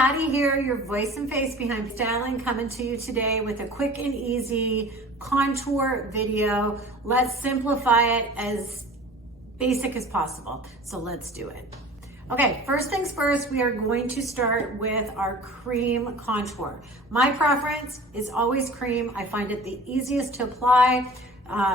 Patti here, your voice and face behind styling, coming to you today with a quick and easy contour video. Let's simplify it as basic as possible. So let's do it. Okay, first things first, we are going to start with our cream contour. My preference is always cream. I find it the easiest to apply,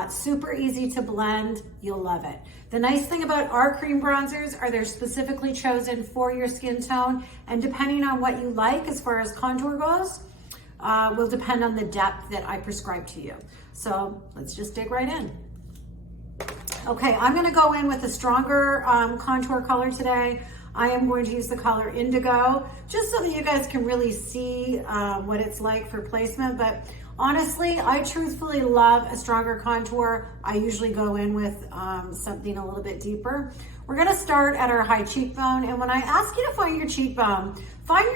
super easy to blend. You'll love it. The nice thing about our cream bronzers are they're specifically chosen for your skin tone, and depending on what you like as far as contour goes, will depend on the depth that I prescribe to you. So let's just dig right in. Okay, I'm gonna go in with a stronger contour color today. I am going to use the color Indigo, just so that you guys can really see what it's like for placement. But honestly, I truthfully love a stronger contour. I usually go in with something a little bit deeper. We're gonna start at our high cheekbone. And when I ask you to find your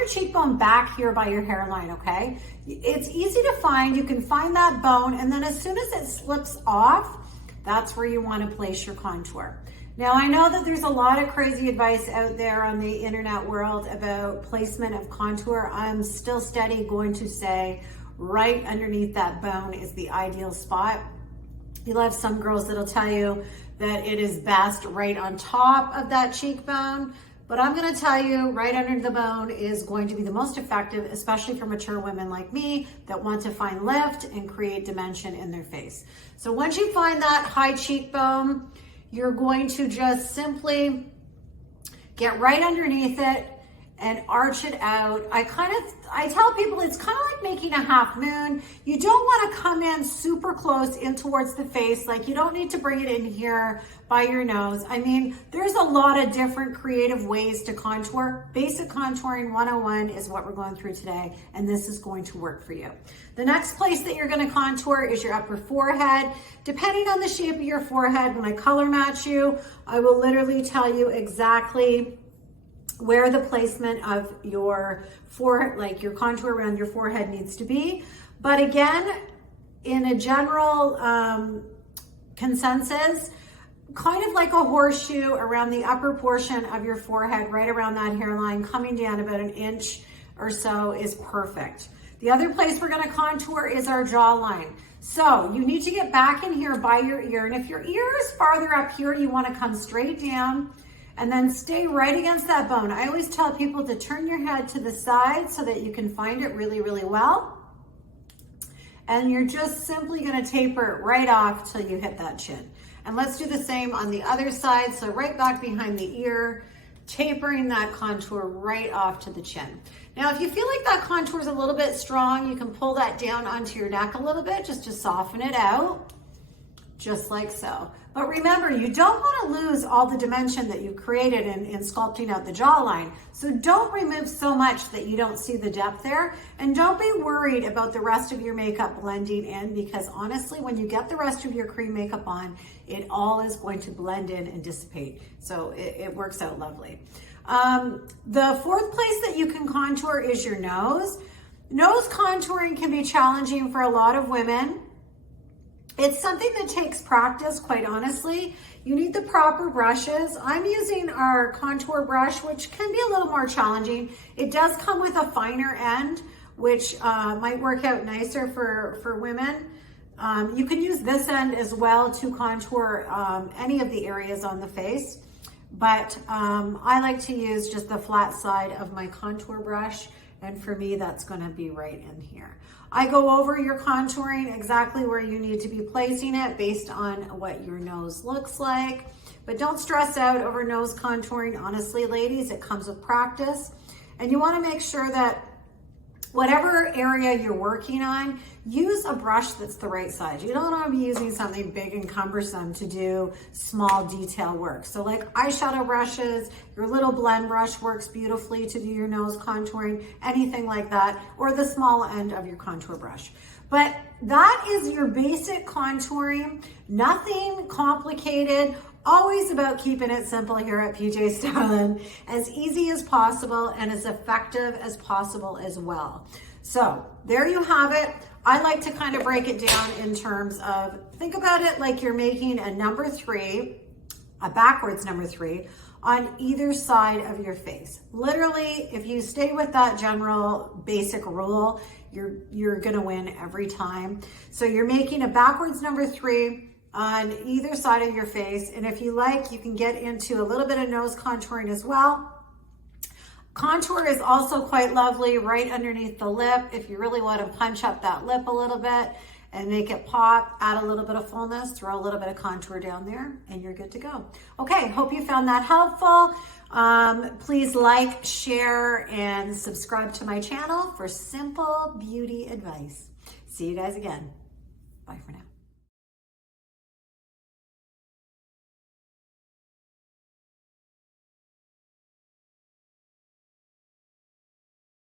cheekbone back here by your hairline, okay? It's easy to find. You can find that bone, and then as soon as it slips off, that's where you want to place your contour. Now, I know that there's a lot of crazy advice out there on the internet world about placement of contour. I'm still steady going to say right underneath that bone is the ideal spot. You'll have some girls that'll tell you that it is best right on top of that cheekbone, but I'm going to tell you right under the bone is going to be the most effective, especially for mature women like me that want to find lift and create dimension in their face. So once you find that high cheekbone, you're going to just simply get right underneath it and arch it out. I tell people it's kind of like making a half moon. You don't want to come in super close in towards the face. Like, you don't need to bring it in here by your nose. I mean, there's a lot of different creative ways to contour. Basic contouring 101 is what we're going through today, and this is going to work for you. The next place that you're going to contour is your upper forehead. Depending on the shape of your forehead, when I color match you, I will literally tell you exactly where the placement of your forehead, like your contour around your forehead, needs to be. But again, in a general consensus, kind of like a horseshoe around the upper portion of your forehead, right around that hairline, coming down about an inch or so is perfect. The other place we're gonna contour is our jawline. So you need to get back in here by your ear, and if your ear is farther up here, you wanna come straight down and then stay right against that bone. I always tell people to turn your head to the side so that you can find it really, really well. And you're just simply gonna taper it right off till you hit that chin. And let's do the same on the other side. So right back behind the ear, tapering that contour right off to the chin. Now, if you feel like that contour is a little bit strong, you can pull that down onto your neck a little bit just to soften it out, just like so. But remember, you don't want to lose all the dimension that you created in sculpting out the jawline. So don't remove so much that you don't see the depth there. And don't be worried about the rest of your makeup blending in, because honestly, when you get the rest of your cream makeup on, it all is going to blend in and dissipate. So it works out lovely. The fourth place that you can contour is your nose. Nose contouring can be challenging for a lot of women. It's something that takes practice, quite honestly. You need the proper brushes. I'm using our contour brush, which can be a little more challenging. It does come with a finer end, which might work out nicer for women. You can use this end as well to contour any of the areas on the face, but I like to use just the flat side of my contour brush, and for me, that's gonna be right in here. I go over your contouring exactly where you need to be placing it based on what your nose looks like. But don't stress out over nose contouring. Honestly, ladies, it comes with practice. And you wanna make sure that whatever area you're working on, use a brush that's the right size. You don't want to be using something big and cumbersome to do small detail work. So like eyeshadow brushes, your little blend brush works beautifully to do your nose contouring, anything like that, or the small end of your contour brush. But that is your basic contouring, nothing complicated. Always about keeping it simple here at PjStylin, as easy as possible and as effective as possible as well. So there you have it. I like to kind of break it down in terms of, think about it like you're making a number 3, a backwards number 3, on either side of your face. Literally, if you stay with that general basic rule, you're gonna win every time. So you're making a backwards number 3 on either side of your face. And if you like, you can get into a little bit of nose contouring as well. Contour is also quite lovely right underneath the lip. If you really want to punch up that lip a little bit and make it pop, add a little bit of fullness, throw a little bit of contour down there, and you're good to go. Okay, hope you found that helpful. Please like, share, and subscribe to my channel for simple beauty advice. See you guys again. Bye for now.